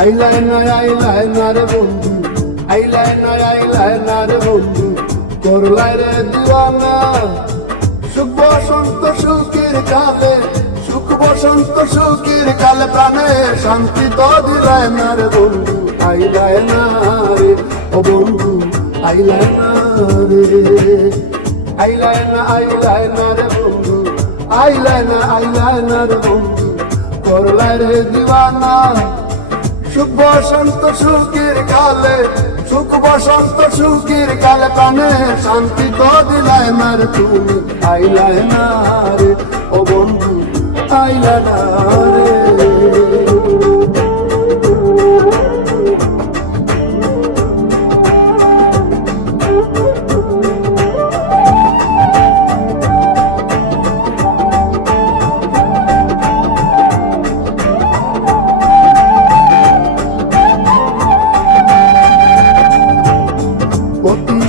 আইলায় না রে বন্ধু, আইলায় না রে বন্ধু, করলাই রে দিওয়ানা। সুখ বসন্ত সুখের কালে, সুখ বসন্ত সুখের কালে, প্রাণে শান্তি তো দিলায় না রে বন্ধু, আইলায় না রে ও বন্ধু, আইলায় না রে, আইলায় না রে বন্ধু, আইলায় না রে বন্ধু, করলাই রে দিওয়ানা। সুখ বসন্ত সুখের কালে, সুখ বসন্ত সুখের কালে, প্রাণে শান্তি তো দিলায় না রে তুমি, আইলায় না রে ও বন্ধু, আইলায় না রে।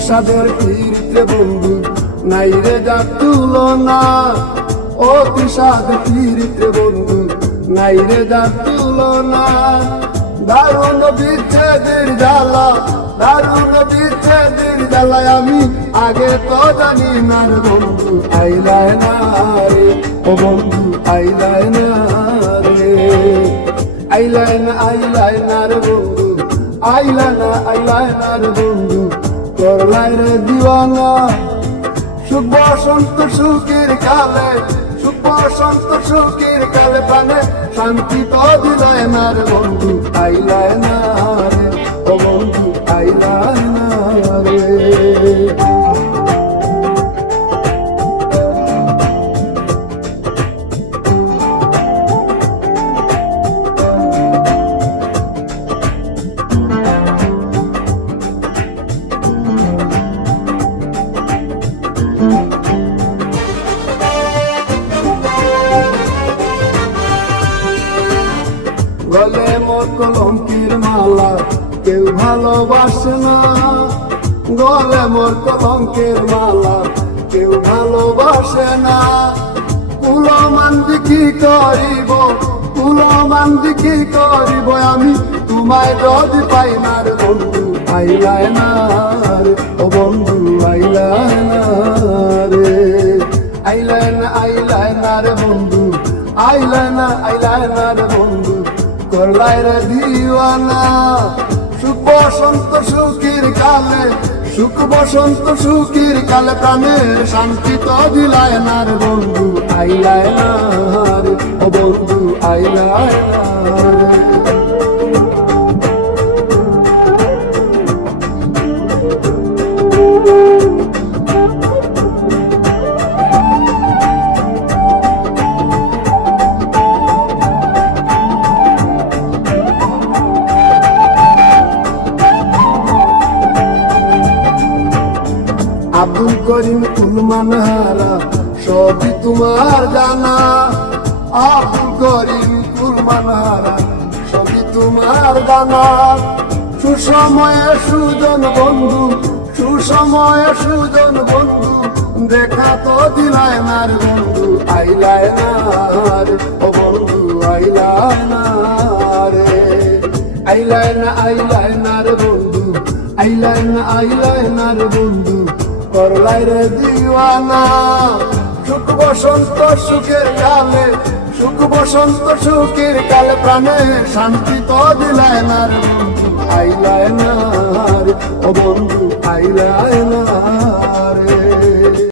সাদের ফিরিতে বন্ধু নাই রে যার তুলনা, অতি সাদের ফিরিতে বন্ধু নাই রে যার তুলনা। দারুণ বিচ্ছেদের জ্বালা, দারুণ বিচ্ছেদের জ্বালায় আমি আগে তো জানি না রে বন্ধু, আইলায় না রে ও বন্ধু, আইলায় না রে, আইলায় না রে বন্ধু, আইলায় না রে বন্ধু, করলাই রে দিওয়ানা। সুখ বসন্ত সুখের কালে, সুখ বসন্ত সুখের কালে, প্রাণে শান্তি তো দিলায় না রে বন্ধু, আইলায় না রে ও বন্ধু, আইলায় না রে। গলে মোর কলঙ্কের মালা কেউ ভালোবাসে না, গলে মোর কলঙ্কের মালা কেউ ভালোবাসে না। কুলমান্দি কি করিব, কুলমান্দি কি করিব, আমি তোমায় যদি পাই না রে বন্ধু, আইলায় না রে ও বন্ধু, আইলায় না রে, আইলায় না রে বন্ধু, আইলায় না রে বন্ধু, করলাই রে দিওয়ানা। সুখ বসন্ত সুখের কালে, সুখ বসন্ত সুখের কালে, প্রাণে শান্তি তো দিলায় না রে বন্ধু, আইলায় না রে ও বন্ধু, আইলায় না রে। আব্দুল করিম কুলমানহারা সবই তোমার জানা, আব্দুল করিম কুলমানহারা সবই তোমার জানা। সুসময়ে সুজন বন্ধু, সুসময়ে সুজন বন্ধু, দেখা তো দিলায় না রে বন্ধু, আইলায় না রে ও বন্ধু, আইলায় না রে, আইলায় না রে বন্ধু, আইলায় না রে বন্ধু, করলাই রে দিওয়ানা। সুখ বসন্ত সুখের কালে, সুখ বসন্ত সুখের কালে, প্রাণে শান্তি তো দিলায় না রে বন্ধু, আইলায় না রে ও বন্ধু, আইলায় না রে।